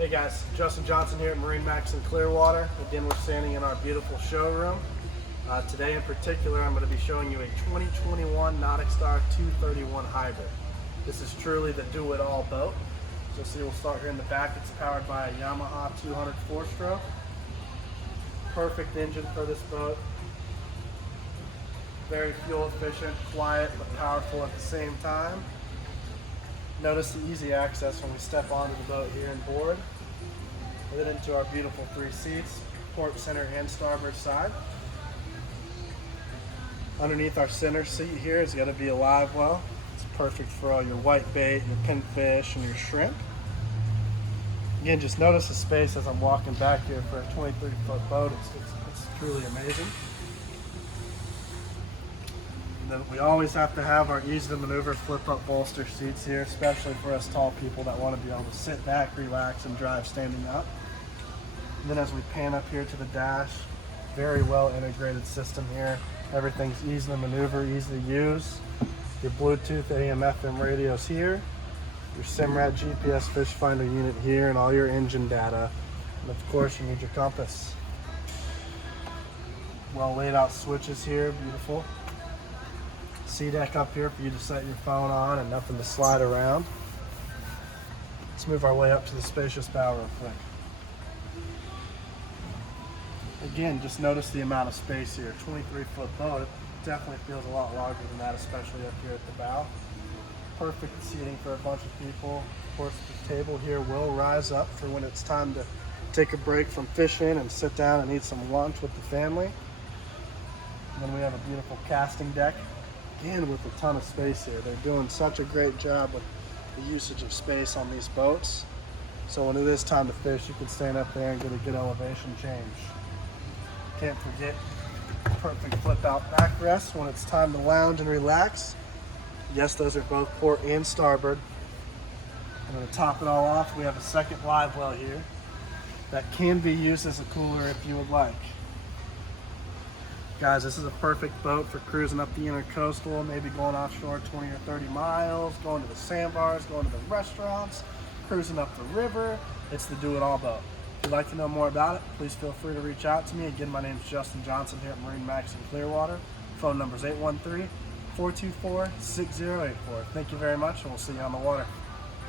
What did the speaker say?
Hey guys, Justin Johnson here at MarineMax in Clearwater. Again, we're standing in our beautiful showroom. Today in particular, I'm going to be showing you a 2021 NauticStar 231 Hybrid. This is truly the do-it-all boat. So see, we'll start here in the back. It's powered by a Yamaha 200 4-stroke. Perfect engine for this boat. Very fuel efficient, quiet, but powerful at the same time. Notice the easy access when we step onto the boat here and board. Then into our beautiful 3 seats, port, center, and starboard side. Underneath our center seat here is going to be a live well. It's perfect for all your white bait, your pinfish, and your shrimp. Again, just notice the space as I'm walking back here for a 23-foot boat. It's truly amazing. Then we always have to have our easy to maneuver flip-up bolster seats here, especially for us tall people that want to be able to sit back, relax, and drive standing up. And then as we pan up here to the dash, very well integrated system here. Everything's easy to maneuver, easy to use. Your Bluetooth AM/FM radios here, your SIMRAD GPS fish finder unit here, and all your engine data. And of course, you need your compass. Well laid out switches here, beautiful. C-deck up here for you to set your phone on and nothing to slide around. Let's move our way up to the spacious bow real quick. Again, just notice the amount of space here. 23-foot boat, it definitely feels a lot larger than that, especially up here at the bow. Perfect seating for a bunch of people. Of course, the table here will rise up for when it's time to take a break from fishing and sit down and eat some lunch with the family. And then we have a beautiful casting deck. Again, with a ton of space here. They're doing such a great job with the usage of space on these boats. So when it is time to fish, you can stand up there and get a good elevation change. Can't forget perfect flip out backrest when it's time to lounge and relax. Yes, those are both port and starboard. And to top it all off, we have a second live well here that can be used as a cooler if you would like. Guys, this is a perfect boat for cruising up the intercoastal, maybe going offshore 20 or 30 miles, going to the sandbars, going to the restaurants, cruising up the river. It's the do-it-all boat. If you'd like to know more about it, please feel free to reach out to me. Again, my name is Justin Johnson here at MarineMax in Clearwater. Phone number is 813-424-6084. Thank you very much, and we'll see you on the water.